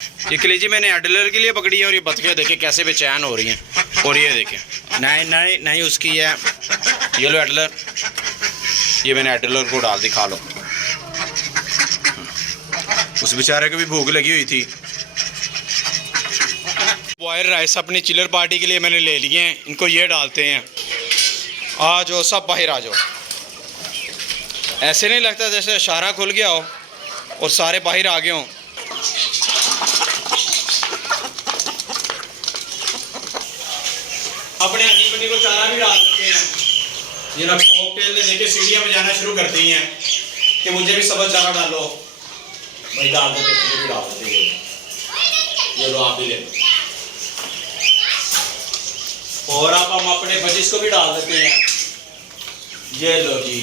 ये कलेजी मैंने एडलर के लिए पकड़ी है और ये बतखे देखे कैसे बेचैन हो रही हैं। और ये देखें नहीं उसकी है। ये लो एडलर, ये मैंने एडलर को डाल दी, खा लो। उस बेचारे को भी भूख लगी हुई थी। बॉयल राइस अपनी चिलर पार्टी के लिए मैंने ले लिए हैं। इनको ये डालते हैं। आ जाओ सब बाहर आ जाओ। ऐसे नहीं लगता जैसे इशारा खुल गया हो और सारे बाहर आ गए हों। अपने हनी पनी को चारा भी डाल सकते हैं। ये ना कॉकटेल ने लेके सीढ़ियाँ बजाना शुरू कर दी हैं कि मुझे भी सबक चारा डालो। भाई डाल देते, मुझे भी डाल देते। ये लो आप भी ले लो। और आप हम अपने बजिस को भी डाल देते हैं। ये लो जी।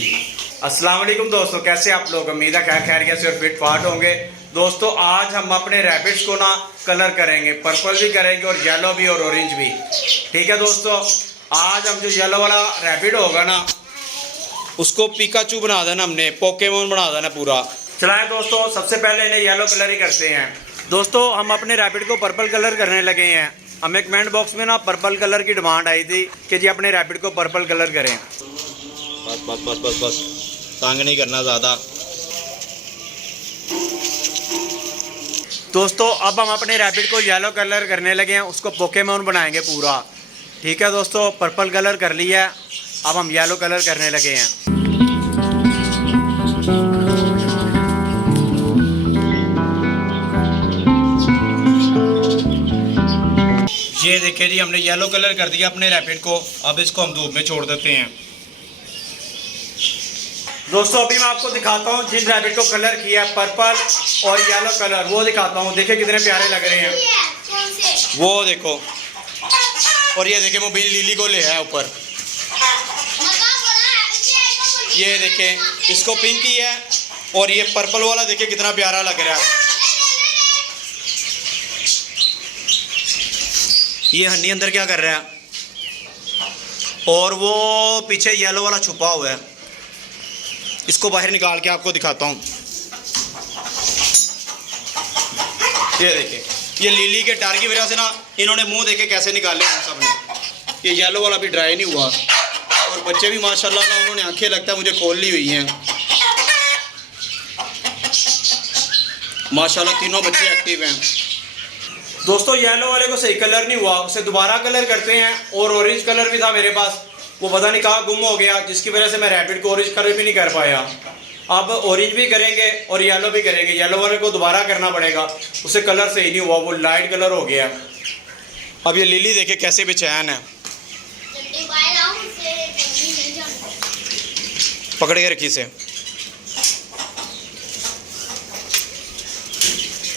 अस्सलाम वालेकुम दोस्तों, कैसे आप लोग? उम्मीद है खैरियत से और फिट फाट होंगे। दोस्तों आज हम अपने रैबिट्स को ना कलर करेंगे, पर्पल भी करेंगे और येलो भी और ऑरेंज भी। ठीक है दोस्तों, आज हम जो येलो वाला रैबिट होगा ना उसको पिकाचू बना देना, हमने पोकेमोन बना देना पूरा। चलाएं दोस्तों, सबसे पहले इन्हें येलो कलर ही करते हैं। दोस्तों हम अपने रैबिट को पर्पल कलर करने लगे हैं। हमें कमेंट बॉक्स में ना पर्पल कलर की डिमांड आई थी कि जी अपने रैबिट को पर्पल कलर करें। बस बस बस बस बस, तंग नहीं करना ज़्यादा। दोस्तों अब हम अपने रैबिट को येलो कलर करने लगे हैं, उसको पोकेमोन बनाएंगे पूरा। ठीक है दोस्तों, पर्पल कलर कर लिया है, अब हम येलो कलर करने लगे हैं। ये देखिए जी, हमने येलो कलर कर दिया अपने रैबिट को। अब इसको हम धूप में छोड़ देते हैं। दोस्तों अभी मैं आपको दिखाता हूँ जिन रैबिट को कलर किया है पर्पल और येलो कलर, वो दिखाता हूँ। देखिए कितने प्यारे लग रहे हैं, वो देखो। और ये देखिए मोबाइल लिली को ले है ऊपर। ये देखिए इसको पिंक ही है और ये पर्पल वाला देखिए कितना प्यारा लग रहा है। ये हनी अंदर क्या कर रहा है और वो पीछे येलो वाला छुपा हुआ है। इसको बाहर निकाल के आपको दिखाता हूँ। ये देखिए, ये लिली के डर की वजह से ना इन्होंने मुंह देखे कैसे निकाले हैं सब ने। ये येलो वाला भी ड्राई नहीं हुआ और बच्चे भी माशाल्लाह ना उन्होंने आंखें लगता है मुझे खोल ली हुई हैं। माशाल्लाह तीनों बच्चे एक्टिव हैं। दोस्तों येलो वाले को सही कलर नहीं हुआ, उसे दोबारा कलर करते हैं। और ऑरेंज कलर भी था मेरे पास, वो पता नहीं कहाँ गुम हो गया, जिसकी वजह से मैं रैबिट को ऑरेंज कलर भी नहीं कर पाया। अब ऑरेंज भी करेंगे और येलो भी करेंगे। येलो वाले को दोबारा करना पड़ेगा, उसे कलर सही नहीं हुआ, वो लाइट कलर हो गया। अब ये लिली देखे कैसे बेचैन है। पकड़ के रखी से।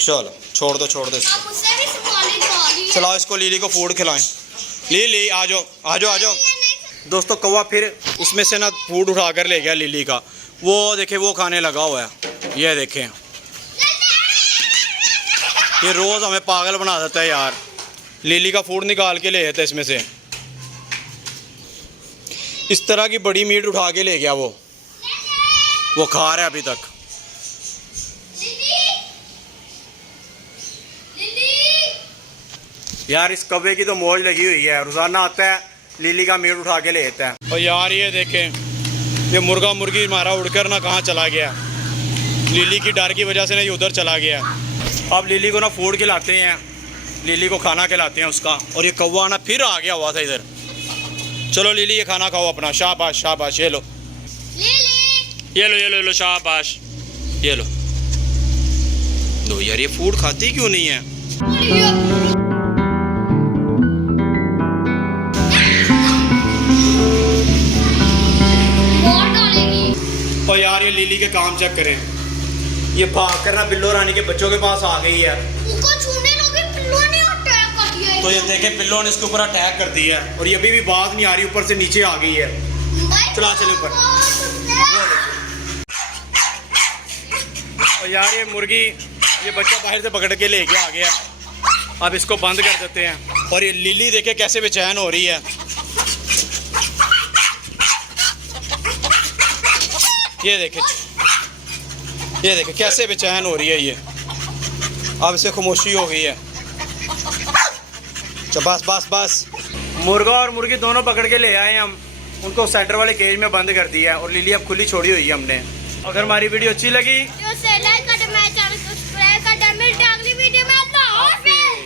चलो छोड़ दो इसको। चलाओ इसको, लिली को फूड खिलाएं। लिली आ जाओ आ जाओ आ जाओ। दोस्तों कौवा फिर उसमें से ना फूड उठा कर ले गया लिली का। वो देखे वो खाने लगा हुआ है। ये देखें, ये रोज़ हमें पागल बना देता है यार। लिली का फूड निकाल के ले जाता है इसमें से। इस तरह की बड़ी मीट उठा के ले गया वो खा रहा है अभी तक। यार इस कौवे की तो मौज लगी हुई है, रोज़ाना आता है लिली का मीट उठा के ले जाता है। और यार ये देखें, ये मुर्गा मुर्गी हमारा उड़कर ना कहाँ चला गया। लिली की डर की वजह से ना ये उधर चला गया। अब लिली को ना फूड खिलाते हैं, लिली को खाना खिलाते हैं उसका। और ये कौवा ना फिर आ गया हुआ था इधर। चलो लिली ये खाना खाओ अपना। शाबाश शाबाश, ये लो ये लो शाबाश, ये लो। दो यार, ये फूड खाती क्यों नहीं है? और यार ये लिली के काम चेक करें, ये भाग कर ना बिल्लो रानी के बच्चों के पास आ गई है। पिल्लो ने अटैक कर दिया है। तो ये देखे पिल्लो ने इसके ऊपर अटैक कर दिया है और ये अभी भी बात नहीं आ रही, ऊपर से नीचे आ गई है। चला चले ऊपर। और यार ये मुर्गी, ये बच्चा बाहर से पकड़ के लेके आ गया। अब इसको बंद कर देते हैं। और ये लिली देखे कैसे बेचैन हो रही है। ये देखे कैसे बेचैन हो रही है ये। अब इसे खामोशी हो गई है। तो बस बस बस, मुर्गा और मुर्गी दोनों पकड़ के ले आए हम, उनको सेंटर वाले केज में बंद कर दिया है और लिली अब खुली छोड़ी हुई है हमने। अगर हमारी वीडियो अच्छी लगी तो लाइक कर दे, मेरे चैनल को सब्सक्राइब कर दे, मिलते हैं अगली